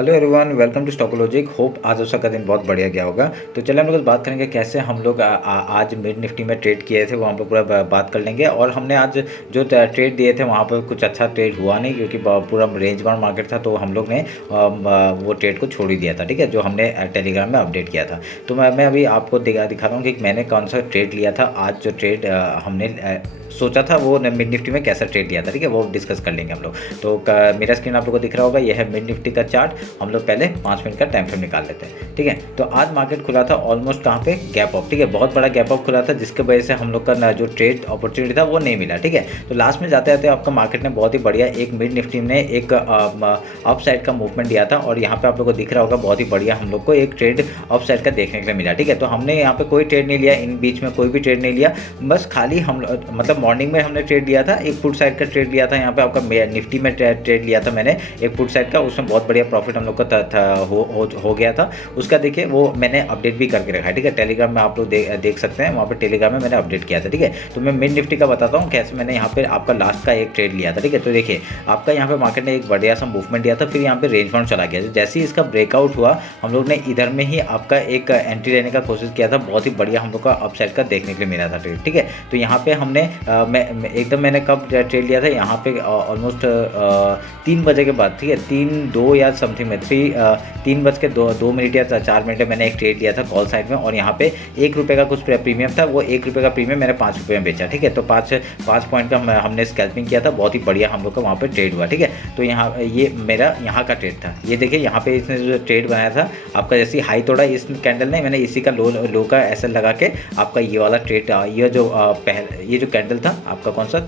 Hello everyone, welcome to Stockologic. Hope आज उसका दिन बहुत बढ़िया गया होगा। तो चलिए हम लोग बात करेंगे कैसे हम लोग आज मिड निफ्टी में ट्रेड किए थे, वहाँ पर पूरा बात कर लेंगे। और हमने आज जो ट्रेड दिए थे वहाँ पर कुछ अच्छा ट्रेड हुआ नहीं, क्योंकि पूरा रेंज बाउंड मार्केट था, तो हम लोग ने वो ट्रेड को छोड़ ही दिया था। ठीक है, जो हमने टेलीग्राम में अपडेट किया था। तो मैं अभी आपको दिखा रहा हूँ कि मैंने कौन सा ट्रेड लिया था। आज जो ट्रेड हमने सोचा था वो मिड निफ्टी में कैसा ट्रेड लिया था, ठीक है, वो डिस्कस कर लेंगे हम लोग। तो मेरा स्क्रीन आप लोग को दिख रहा होगा, यह है मिड निफ्टी का चार्ट। हम लोग पहले 5 मिनट का टाइम फ्रेम निकाल लेते हैं, ठीक है। तो आज मार्केट खुला था ऑलमोस्ट कहाँ पे, गैप अप, ठीक है, बहुत बड़ा गैप अप खुला था, जिसकी वजह से हम लोग का जो ट्रेड अपॉर्चुनिटी था वो नहीं मिला, ठीक है। तो लास्ट में जाते जाते आपका मार्केट ने बहुत ही बढ़िया एक मिड निफ्टी ने एक अप साइड का मूवमेंट दिया था, और यहाँ पे आप लोग को दिख रहा होगा बहुत ही बढ़िया हम लोग को एक ट्रेड अप साइड का देखने के लिए मिला, ठीक है। तो हमने यहाँ पे कोई ट्रेड नहीं लिया, इन बीच में कोई भी ट्रेड नहीं लिया, बस खाली हम मतलब मॉर्निंग में हमने ट्रेड लिया था, एक पुट साइड का ट्रेड लिया था। यहाँ पे आपका निफ्टी में ट्रेड लिया था मैंने एक पुट साइड का, उसमें बहुत बढ़िया प्रॉफिट हम लोग का हो गया था। उसका देखिए वो मैंने अपडेट भी करके रखा है, ठीक है। टेलीग्राम में आप लोग देख सकते हैं, वहाँ पे टेलीग्राम में मैंने अपडेट किया था, ठीक है। तो मैं मिड निफ्टी का बताता हूँ कैसे मैंने यहाँ पे आपका लास्ट का एक ट्रेड लिया था, ठीक है। तो देखिए आपका यहाँ पे मार्केट ने एक बढ़िया सा मूवमेंट दिया था, फिर यहाँ पे रेंज बाउंड चला गया। जैसे ही इसका ब्रेकआउट हुआ, हम लोग ने इधर में ही आपका एक एंट्री लेने का कोशिश किया था, बहुत ही बढ़िया हम लोग का अपसाइड का देखने के लिए मिला था ट्रेड, ठीक है। तो यहाँ पे हमने मैंने कब ट्रेड लिया था, यहाँ पे ऑलमोस्ट 3 बजे के बाद, ठीक है, 3-2 या समथिंग में 3:02 या 4 मिनट में मैंने एक ट्रेड लिया था कॉल साइड में, और यहाँ पे ₹1 का कुछ प्रीमियम था, वो ₹1 का प्रीमियम मैंने ₹5 में बेचा, ठीक है। तो 5 पॉइंट का हमने स्कैल्पिंग किया था, बहुत ही बढ़िया हम लोग का वहाँ पे ट्रेड हुआ, ठीक है। तो यहाँ ये मेरा यहाँ का ट्रेड था। ये देखिए यहाँ पे इसने जो ट्रेड बनाया था आपका, जैसे हाई तोड़ा इस कैंडल ने, मैंने इसी का लो का एसएल लगा के आपका ये वाला ट्रेड, ये जो कैंडल था आपका कौन सा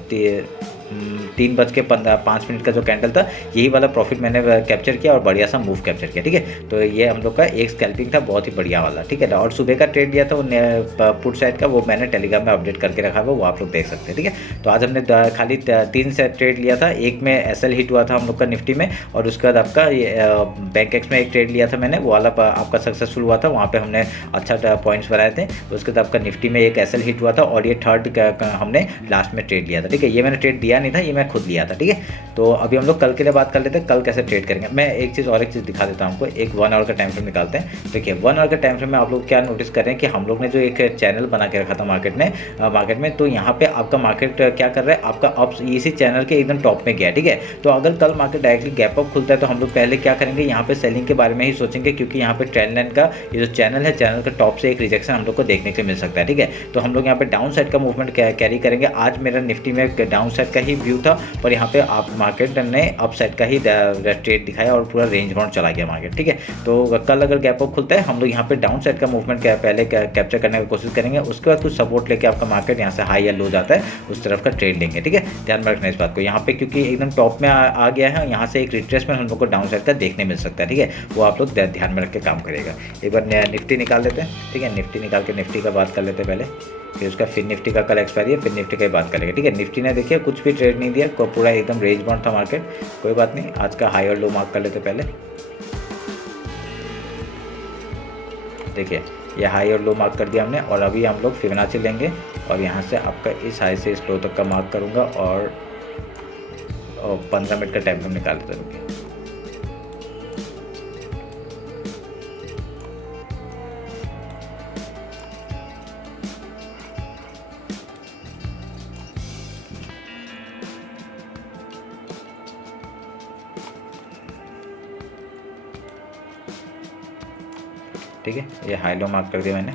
3:05 का जो कैंडल था, यही वाला प्रॉफिट मैंने कैप्चर किया और बढ़िया सा मूव कैप्चर किया, ठीक है। तो ये हम लोग का एक स्कैल्पिंग था, बहुत ही बढ़िया वाला, ठीक है। और सुबह का ट्रेड लिया था वो पुट साइड का, वो मैंने टेलीग्राम में अपडेट करके रखा हुआ, वो आप लोग देख सकते हैं, ठीक है। तो आज हमने खाली 3 से ट्रेड लिया था। एक में एसएल हिट हुआ था हम लोग का निफ्टी में, और उसके बाद आपका ये बैंक एक्स में एक ट्रेड लिया था मैंने, वो वाला आपका सक्सेसफुल हुआ था, वहाँ पर हमने अच्छा पॉइंट्स बनाए थे। उसके बाद आपका निफ्टी में एक एसएल हिट हुआ था, और ये थर्ड हमने लास्ट में ट्रेड लिया था, ठीक है। ये मैंने ट्रेड दिया नहीं था, ये मैं खुद लिया था, ठीक है। तो अभी हम लोग कल के लिए बात कर लेते हैं, कल कैसे ट्रेड करेंगे। मैं एक चीज़ दिखा देता हूँ आपको, एक 1 आवर का टाइम फ्रेम निकालते हैं। देखिए 1 आवर का टाइम फ्रेम में आप लोग क्या नोटिस कर रहे हैं कि हम लोग ने जो एक चैनल बना के रखा था मार्केट में, तो यहाँ पे आपका मार्केट क्या कर रहा है, आपका अप इसी चैनल के एकदम टॉप में गया, ठीक है। तो अगर कल मार्केट डायरेक्टली गैप अप खुलता है, तो हम लोग पहले क्या करेंगे, यहाँ पे सेलिंग के बारे में ही सोचेंगे, क्योंकि यहाँ पे ट्रेंड लाइन का ये जो चैनल है, चैनल का टॉप से एक रिजेक्शन हम लोग को देखने के लिए मिल सकता है, ठीक है। तो हम लोग यहाँ पे डाउन साइड का मूवमेंट कैरी करेंगे। आज मेरा निफ्टी में डाउन साइड का ही व्यू था, और यहाँ पे आप मार्केट ने अप साइड का ही ट्रेड दिखाया, और पूरा रेंज बाउंड चला गया मार्केट, ठीक है। तो कल अगर गैप अप खुलता है, हम लोग यहाँ पे डाउन साइड का मूवमेंट पहले कैप्चर करने की कोशिश करेंगे। उसके बाद कुछ सपोर्ट लेके आपका मार्केट यहाँ से हाई या लो जाता है, उस तरफ का ट्रेड लेंगे, ठीक है। ध्यान में रखना इस बात को, यहाँ पे क्योंकि एकदम टॉप में आ गया है, यहाँ से एक रिट्रेसमेंट हम लोग को डाउन साइड का देखने मिल सकता है, ठीक है। वो आप लोग ध्यान में रख के काम करेगा। एक बार निफ्टी निकाल लेते हैं, ठीक है। निफ्टी निकाल के निफ्टी का बात कर लेते हैं पहले, फिर उसका फिर निफ्टी का कल एक्सपायरी है, फिर निफ्टी का ही बात करेंगे, ठीक है। निफ्टी ने देखिए कुछ भी ट्रेड नहीं दिया, पूरा एकदम रेंज बाउंड था मार्केट। कोई बात नहीं, आज का हाई और लो मार्क कर लेते पहले। देखिए ये हाई और लो मार्क कर दिया हमने, और अभी हम लोग फिबोनाची लेंगे, और यहाँ से आपका इस हाई से इस लो तक का मार्क करूँगा, और 15 मिनट का टाइम फ्रेम निकाल लेते रुकिए। ठीक है, ये हाई लो मार्क कर दिया मैंने,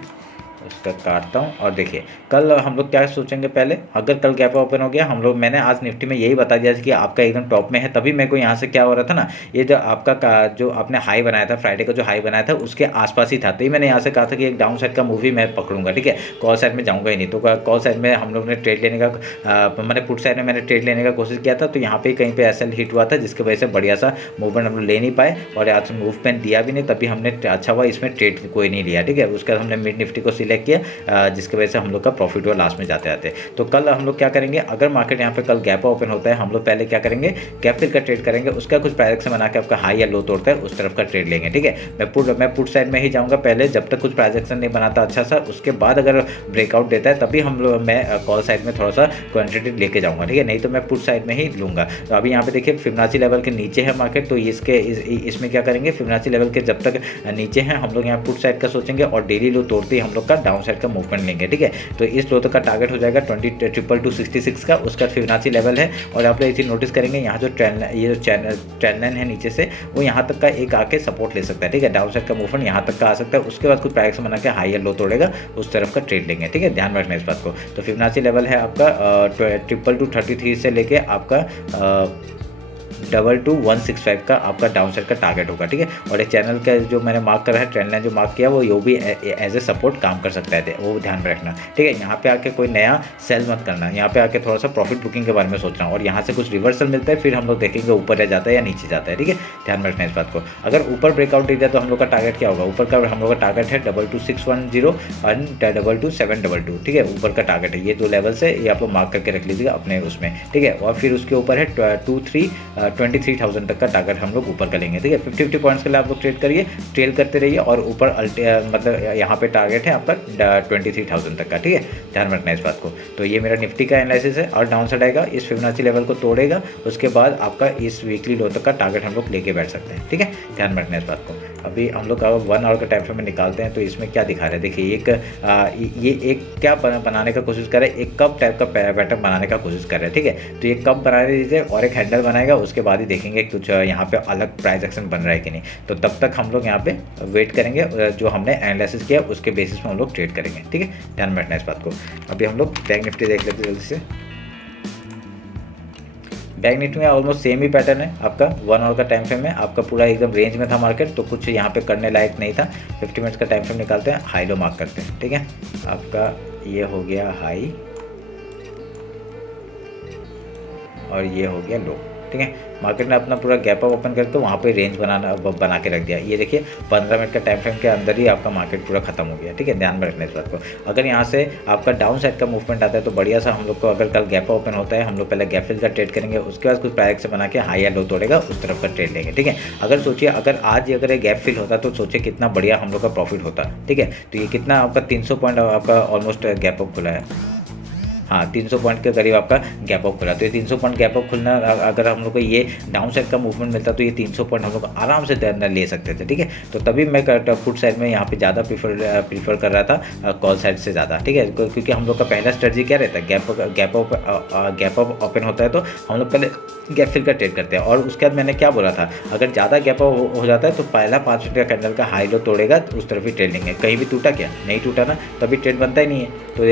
उसका काटता हूँ। और देखिए कल हम लोग क्या सोचेंगे, पहले अगर कल गैप ओपन हो गया, हम लोग मैंने आज निफ्टी में यही बता दिया कि आपका एकदम टॉप में है, तभी मेरे को यहाँ से क्या हो रहा था ना, ये जो आपका जो आपने हाई बनाया था फ्राइडे का, जो हाई बनाया था उसके आसपास ही था, तो मैंने यहाँ से कहा था कि एक डाउन साइड का मूवी मैं पकड़ूंगा, ठीक है। कॉल साइड में जाऊँगा ही नहीं, तो कॉल साइड में हम लोग ने ट्रेड लेने का मैंने पुट साइड में मैंने ट्रेड लेने का कोशिश किया था, तो यहाँ पे कहीं पे एसएल हिट हुआ था, जिसकी वजह से बढ़िया सा मूवमेंट हम लोग ले नहीं पाए, और आज मूवमेंट दिया भी नहीं, तभी हमने अच्छा हुआ इसमें ट्रेड कोई नहीं लिया, ठीक है। उसके बाद हमने मिड निफ्टी को लैग किया, जिसकी वजह से हम लोग का प्रॉफिट हुआ लास्ट में जाते आते। तो कल हम लोग क्या करेंगे, अगर मार्केट यहाँ पे कल गैप ओपन होता है, हम लोग पहले क्या करेंगे, गैप फिल का ट्रेड करेंगे, उसका कुछ प्राइजेक्शन बना के आपका हाई या लो तोड़ता है उस तरफ का ट्रेड लेंगे। ठीक है, मैं पुट साइड में ही जाऊँगा पहले, जब तक कुछ प्राइजेक्शन नहीं बनाता अच्छा सा, उसके बाद अगर ब्रेकआउट देता है तभी मैं कॉल साइड में थोड़ा सा क्वांटिटी लेके जाऊँगा। ठीक है, नहीं तो मैं पुट साइड में ही लूँगा। तो अभी यहाँ पे देखिए फिबोनाची लेवल के नीचे है मार्केट, तो इसमें क्या करेंगे, फिबोनाची लेवल के जब तक नीचे हैं हम लोग यहाँ पुट साइड का सोचेंगे और डेली लो तोड़ते ही हम लोग का डाउन साइड का मूवमेंट लेंगे। ठीक है, तो इस लो तक का टारगेट हो जाएगा 20,266 का, उसका फिबोनाची लेवल है। और आप लोग एक चीज़ नोटिस करेंगे, यहाँ जो ट्रेंड लाइन है नीचे से, वो यहाँ तक का एक आके सपोर्ट ले सकता है। ठीक है, डाउन साइड का मूवमेंट यहाँ तक का आ सकता है, उसके बाद कुछ प्राइस बना के हाई या लो तोड़ेगा, उस तरफ का ट्रेड लेंगे। ठीक है, ध्यान रखना इस बात को। तो फिबोनाची लेवल है आपका 2233 से लेके आपका 22,165 का आपका डाउन साइड का टारगेट होगा। ठीक है, और एक चैनल का जो मैंने मार्क करा है, ट्रेंड लाइन जो मार्क किया, वो यो भी एज ए सपोर्ट काम कर सकता है, वो ध्यान में रखना। ठीक है, यहाँ पे आके कोई नया सेल मत करना, यहाँ पे आके थोड़ा सा प्रॉफिट बुकिंग के बारे में सोचना, और यहाँ से कुछ रिवर्सल मिलता है फिर हम लोग देखेंगे ऊपर जाता है या नीचे जाता है। ठीक है, ध्यान में रखना इस बात को। अगर ऊपर ब्रेकआउट दे दिया तो हम लोग का टारगेट क्या होगा, ऊपर का हम लोग का टारगेट है 22,610 एंड 22,722। ठीक है, ऊपर का टारगेट है, ये दो लेवल से ये आप लोग मार्क करके रख लीजिएगा अपने उसमें। ठीक है, और फिर उसके ऊपर है 23,000 तक का टारगेट हम लोग ऊपर का लेंगे। ठीक है, 50 पॉइंट्स के लिए आप लोग ट्रेड करिए, ट्रेल करते रहिए, और ऊपर मतलब यहाँ पे टारगेट है आपका 23,000 तक का। ठीक है, ध्यान रखना है इस बात को। तो ये मेरा निफ्टी का एनालिसिस है, और डाउन साइड आएगा, इस फिबोनाची लेवल को तोड़ेगा, उसके बाद आपका इस वीकली लो तक का टारगेट हम लोग लेके बैठ सकते हैं। ठीक है, ध्यान रखना है इस बात को। अभी हम लोग 1 आवर का टाइम फ्रेम में निकालते हैं, तो इसमें क्या दिखा रहे हैं, देखिए ये एक क्या बनाने का कोशिश कर रहे हैं, एक कप टाइप का पैटर्न बनाने का कोशिश कर रहे हैं। ठीक है, तो ये कप बना दीजिए और एक हैंडल बनाएगा, उसके बाद ही देखेंगे कुछ यहाँ पे अलग प्राइस एक्शन बन रहा है कि नहीं। तो तब तक हम लोग यहाँ पे वेट करेंगे, जो हमने एनालिसिस किया उसके बेसिस में हम लोग ट्रेड करेंगे। ठीक है, ध्यान में रखना है इस बात को। अभी हम लोग बैंक निफ्टी देख लेते हैं जल्दी से। बैंक निफ्टी में ऑलमोस्ट सेम ही पैटर्न है आपका। 1 आवर का टाइम फ्रेम में आपका पूरा एकदम रेंज में था मार्केट, तो कुछ यहाँ पे करने लायक नहीं था। 50 मिनट्स का टाइम फ्रेम निकालते हैं, हाई लो मार्क करते हैं। ठीक है, आपका ये हो गया हाई और ये हो गया लो। ठीक है, मार्केट ने अपना पूरा गैप अप ओपन करके वहाँ पे रेंज बना के रख दिया। ये देखिए 15 मिनट का टाइम फ्रेम के अंदर ही आपका मार्केट पूरा खत्म हो गया। ठीक है, ध्यान में रखना इस बात को। अगर यहाँ से आपका डाउन साइड का मूवमेंट आता है तो बढ़िया सा हम लोग को, अगर कल गैप ओपन होता है, हम लोग पहले गैप फिल का ट्रेड करेंगे, उसके बाद कुछ प्राइस से बना के हाई या लो तोड़ेगा, उस तरफ का ट्रेड लेंगे। ठीक है, अगर सोचिए अगर आज अगर ये गैप फिल होता तो सोचिए कितना बढ़िया हम लोग का प्रॉफिट होता। ठीक है, तो ये कितना आपका 300 पॉइंट आपका ऑलमोस्ट गैप अप खुला है। हाँ, 300 पॉइंट के करीब आपका गैप अप खुला। तो ये 300 पॉइंट गैप अप खुलना, अगर हम लोग को ये डाउन साइड का मूवमेंट मिलता तो ये 300 पॉइंट हम लोग आराम से ले सकते थे। ठीक है, तो तभी मैं पुट साइड में यहाँ पे ज़्यादा प्रीफर कर रहा था कॉल साइड से ज़्यादा। ठीक है, क्योंकि हम लोग का पहला स्ट्रेटजी क्या रहता है, गैप अप ओपन होता है तो हम लोग पहले गैप फिल का ट्रेड करते हैं, और उसके बाद मैंने क्या बोला था, अगर ज़्यादा गैप अप हो जाता है तो पहला 5 मिनट का कैंडल का हाई लो तोड़ेगा, उस तरफ ही ट्रेड लेंगे। कहीं भी टूटा क्या, नहीं टूटा ना, तभी ट्रेड बनता ही नहीं है। तो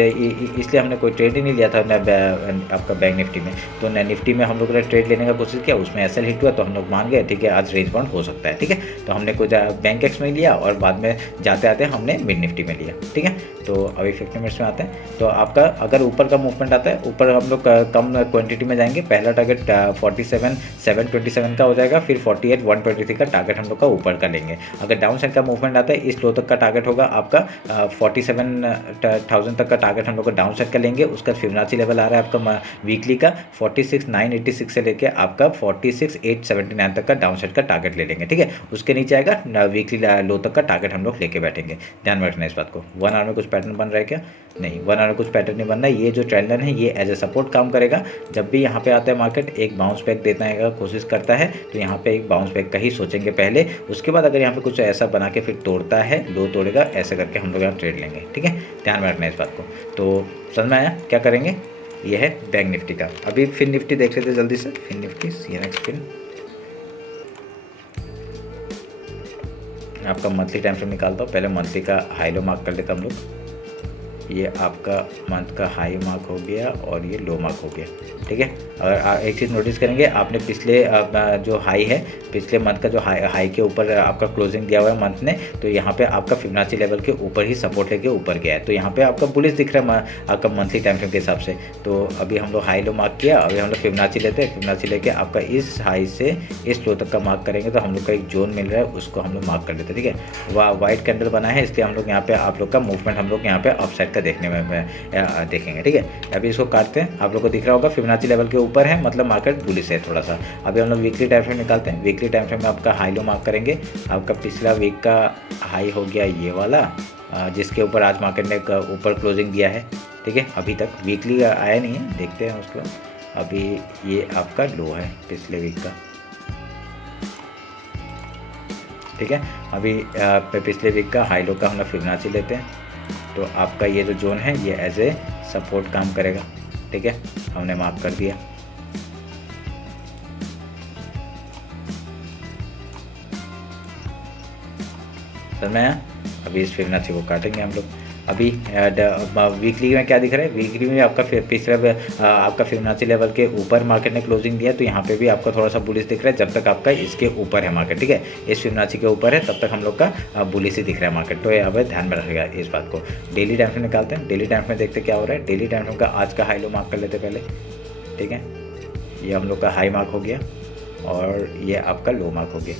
इसलिए हमने कोई ट्रेड ही नहीं लिया था आपका बैंक निफ्टी में। तो निफ्टी में हम लोग ने ट्रेड लेने का कोशिश किया, उसमें एसएल हिट हुआ तो हम लोग मान गए, ठीक है आज रेंज बाउंड हो सकता है। ठीक है, तो हमने कुछ बैंक एक्स में लिया और बाद में जाते आते हमने मिड निफ्टी में लिया। ठीक है, तो अभी 50 मिनट्स में आते हैं। तो आपका अगर ऊपर का मूवमेंट आता है, ऊपर हम लोग कम क्वांटिटी में जाएंगे। पहला टारगेट 47,727 का हो जाएगा, फिर 48,123 का टारगेट हम लोग का ऊपर का लेंगे। अगर डाउन साइड का मूवमेंट आता है, इस लो तक का टारगेट होगा आपका 47,000 तक का टारगेट हम लोग का डाउन साइड का लेंगे। उसका फिबोनाची लेवल आ रहा है आपका वीकली का 46,986 से लेके आपका 46,879 तक का डाउन साइड का टारगेट ले लेंगे। ठीक है, उसके नीचे आएगा वीकली लो तक का टारगेट हम लोग लेके बैठेंगे। ध्यान में रखना इस बात को। 1 आवर में कुछ पैटर्न बन रहा है क्या, नहीं, 1 आवर में कुछ पैटर्न नहीं बन रहा है। ये जो ट्रेंड लाइन है ये एज ए सपोर्ट काम करेगा। जब भी यहाँ पे आता है मार्केट एक बाउंस बैक देने का कोशिश करता है, तो यहाँ पे एक बाउंस बैक का ही सोचेंगे पहले, उसके बाद अगर यहाँ पे कुछ ऐसा बना के फिर तोड़ता है, लो तोड़ेगा, ऐसे करके हम लोग यहाँ ट्रेड लेंगे। ठीक है, ध्यान में रखना इस बात को। तो समझ में आया क्या करेंगे, ये है बैंक निफ्टी का। अभी फिन निफ्टी देख लेते जल्दी से। फिन निफ्टी CNX फिन आपका मंथली टाइम फ्रेम निकालता हूँ। पहले मंथली का हाई लो मार्क कर लेते हम लोग। ये आपका मंथ का हाई मार्क हो गया और ये लो मार्क हो गया। ठीक है, और एक चीज़ नोटिस करेंगे आपने पिछले जो हाई है, पिछले मंथ का जो हाई के ऊपर आपका क्लोजिंग दिया हुआ है मंथ ने, तो यहाँ पे आपका फिबोनाची लेवल के ऊपर ही सपोर्ट लेके ऊपर गया है। तो यहाँ पे आपका बुलिश दिख रहा है आपका मंथली टाइम फ्रेम के हिसाब से। तो अभी हम लोग हाई लो मार्क किया, अभी हम लोग फिबोनाची लेते हैं, फिबोनाची लेके आपका इस हाई से इस लो तक का मार्क करेंगे तो हम लोग का एक जोन मिल रहा है, उसको हम लोग मार्क कर लेते हैं। ठीक है, वह वाइट कैंडल बना है, इसलिए हम लोग यहाँ पे आप लोग का मूवमेंट हम लोग यहाँ पे अपसाइड का देखने में देखेंगे। ठीक है, अभी इसको काटते हैं, आप लोग को दिख रहा होगा फिबोनाची लेवल के ऊपर है, मतलब मार्केट बुलिश है थोड़ा सा। अभी हम लोग वीकली टाइम फ्रेम निकालते हैं, वीकली टाइम फ्रेम में आपका हाई लो मार्क करेंगे। आपका पिछला वीक का हाई हो गया ये वाला, जिसके ऊपर आज मार्केट ने ऊपर क्लोजिंग दिया है। ठीक है, अभी तक वीकली आया नहीं है, देखते हैं उसको। अभी ये आपका लो है पिछले वीक का। ठीक है, अभी पिछले वीक का हाई लो का हम लोग फिबोनाची लेते हैं, तो आपका ये जो जोन है ये एज ए सपोर्ट काम करेगा। ठीक है, हमने मार्क कर दिया। समझ में आया? अभी इस फिबोनाची को काटेंगे हम लोग। अभी वीकली में क्या दिख रहा है, वीकली में आपका पिछला आपका फिबोनाची लेवल के ऊपर मार्केट ने क्लोजिंग दिया, तो यहाँ पे भी आपका थोड़ा सा बुलिश दिख रहा है। जब तक आपका इसके ऊपर है मार्केट, ठीक है, इस फिबोनाची के ऊपर है, तब तक हम लोग का बुलिश ही दिख रहा है मार्केट। तो अब ध्यान में रखिएगा इस बात को। डेली टाइम फ्रेम निकालते हैं, डेली टाइम फ्रेम देखते क्या हो रहा है। डेली टाइम फ्रेम का आज का हाई लो मार्क कर लेते पहले। ठीक है, ये हम लोग का हाई मार्क हो गया और ये आपका लो मार्क हो गया।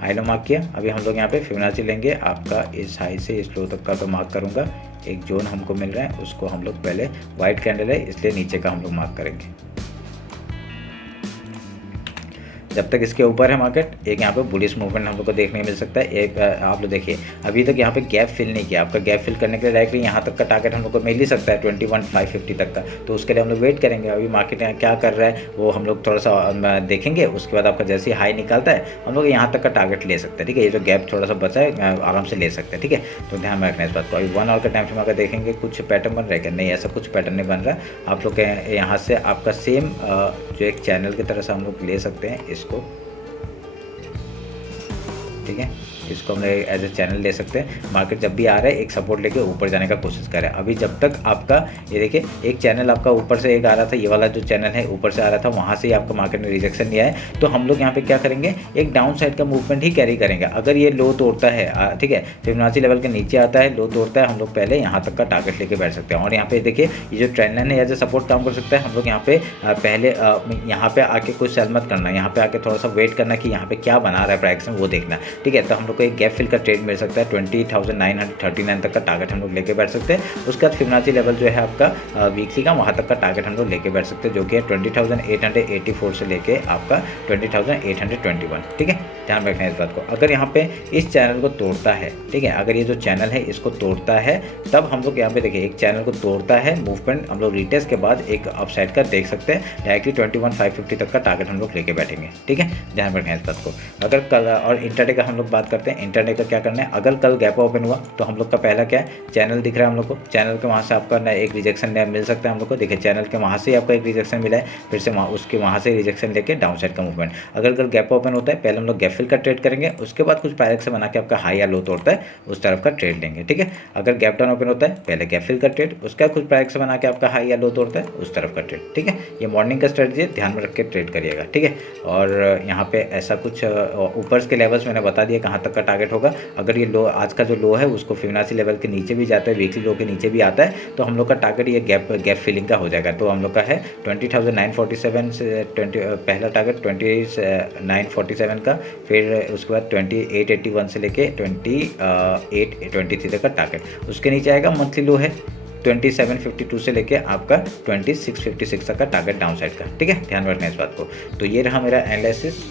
हाई लो मार्क किया, अभी हम लोग यहाँ पे फिबोनाची लेंगे। आपका इस हाई से इस लो तक का तो मार्क करूँगा, एक जोन हमको मिल रहा है, उसको हम लोग पहले वाइट कैंडल है इसलिए नीचे का हम लोग मार्क करेंगे। जब तक इसके ऊपर है मार्केट, एक यहाँ पे बुलिश मूवमेंट हम लोग को देखने मिल सकता है। एक आप लोग देखिए, अभी तक यहाँ पे गैप फिल नहीं किया। आपका गैप फिल करने के लिए डायरेक्टली यहाँ तक का टारगेट हम लोग को मिल ही सकता है 21,550 तक का। तो उसके लिए हम लोग वेट करेंगे। अभी मार्केट यहाँ क्या कर रहा है वो हम लोग थोड़ा सा देखेंगे। उसके बाद आपका जैसे ही हाई निकालता है हम लोग यहाँ तक का टारगेट ले सकते हैं। ठीक है, ये जो गैप थोड़ा सा बचा है आराम से ले सकते हैं। ठीक है, तो ध्यान में रखना इस बात को। अभी 1 आवर का टाइम फ्रेम अगर देखेंगे कुछ पैटर्न बन रहा है, नहीं ऐसा कुछ पैटर्न नहीं बन रहा। आप लोग यहाँ से आपका सेम जो एक चैनल की तरह से हम लोग ले सकते हैं इसको। ठीक है, इसको हम एज ए चैनल ले सकते हैं। मार्केट जब भी आ रहा है एक सपोर्ट लेके ऊपर जाने का कोशिश कर रहा है। अभी जब तक आपका ये देखिए एक चैनल आपका ऊपर से एक आ रहा था, ये वाला जो चैनल है ऊपर से आ रहा था, वहाँ से ही आपका मार्केट ने रिजेक्शन दिया है। तो हम लोग यहाँ पे क्या करेंगे, एक डाउन साइड का मूवमेंट ही कैरी करेंगे। अगर ये लो तोड़ता है, ठीक है, फिबोनाची लेवल के नीचे आता है, लो तोड़ता है, हम लोग पहले यहाँ तक का टारगेट लेके बैठ सकते हैं। और यहाँ पे देखिए ये जो ट्रेंड लाइन है एज ए सपोर्ट काम कर सकता है। हम लोग यहाँ पे पहले यहाँ पे आके कुछ सेल मत करना, यहाँ पे आके थोड़ा सा वेट करना कि यहाँ पे क्या बना रहा है प्राइस में वो देखना। ठीक है, तो हम लोग को एक गैप फिल का ट्रेड मिल सकता है। 20,939 तक का टारगेट हम लोग लेके बैठ सकते हैं। उसके बाद फिबोनाची लेवल जो है आपका वीकली का, वहाँ तक का टारगेट हम लोग लेके बैठ सकते हैं, जो कि है 20,884 से लेके आपका 20,821। ठीक है, ध्यान रखना है इस बात को। अगर यहाँ पे इस चैनल को तोड़ता है, ठीक है, अगर ये जो चैनल है इसको तोड़ता है, तब हम लोग यहाँ पे देखिए एक चैनल को तोड़ता है, मूवमेंट हम लोग रिटेस्ट के बाद एक अपसाइड का देख सकते हैं। डायरेक्टली 21,550 तक का टारगेट हम लोग लेके बैठेंगे। ठीक है, ध्यान रखना है इस बात को। अगर कल और इंटरडे का हम लोग बात करते हैं, इंटरडे का क्या करना है, अगर कल गैप ओपन हुआ तो हम लोग का पहला क्या है, चैनल दिख रहा है हम लोग को, चैनल के वहाँ से आपका एक रिजेक्शन मिल सकता है हम लोग को। देखिए चैनल के वहाँ से आपका एक रिजेक्शन मिला है, फिर से वहाँ से रिजेक्शन लेके डाउन साइड का मूवमेंट। अगर कल गैप ओपन होता है, पहले हम लोग गैप फिल का ट्रेड करेंगे, उसके बाद कुछ प्राइस से बना के आपका हाई या लो तोड़ता है उस तरफ का ट्रेड लेंगे। ठीक है, अगर गैप डाउन ओपन होता है, पहले गैप फिल का ट्रेड, उसका कुछ प्राइस से बना के आपका हाई या लो तोड़ता है उस तरफ का ट्रेड। ठीक है, ये मॉर्निंग का स्ट्रेटजी है, ध्यान में रख के ट्रेड करिएगा। ठीक है, और यहाँ पे ऐसा कुछ ऊपर के लेवल्स मैंने बता दिया कहाँ तक का टारगेट होगा। अगर ये लो आज का जो लो है उसको फिबोनाची लेवल के नीचे भी जाता है, वीकली लो के नीचे भी आता है, तो हम लोग का टारगेट ये गैप फिलिंग का हो जाएगा। तो हम लोग का है 20,947 से पहला टारगेट 2947 का, फिर उसके बाद 2881 से लेके 2823 तक का टारगेट। उसके नीचे आएगा मंथली लो है 2752 से लेके आपका 2656 तक का टारगेट डाउन साइड का। ठीक है, ध्यान रखना है इस बात को। तो ये रहा मेरा एनालिसिस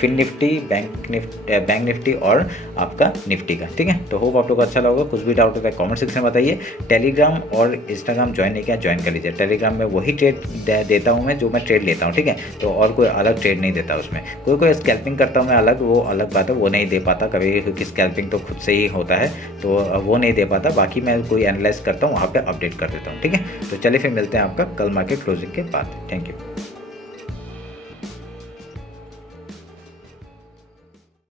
फिन निफ्टी, बैंक निफ्टी और आपका निफ्टी का। ठीक है, तो होप आप लोग को अच्छा लगा। कुछ भी डाउट होता है कमेंट सेक्शन में बताइए। टेलीग्राम और इंस्टाग्राम ज्वाइन नहीं किया, ज्वाइन कर लीजिए। टेलीग्राम में वही ट्रेड देता हूँ मैं जो मैं ट्रेड लेता हूँ। ठीक है, तो और कोई अलग ट्रेड नहीं देता उसमें। कोई स्कैल्पिंग करता हूँ मैं अलग, वो अलग बात है, वो नहीं दे पाता कभी, क्योंकि स्कैल्पिंग तो खुद से ही होता है, तो वो नहीं दे पाता। बाकी मैं कोई एनालाइज करता हूँ, वहाँ पर अपडेट कर देता हूँ। ठीक है, तो चलिए फिर मिलते हैं आपका कल मार्केट क्लोजिंग के बाद। Thank you.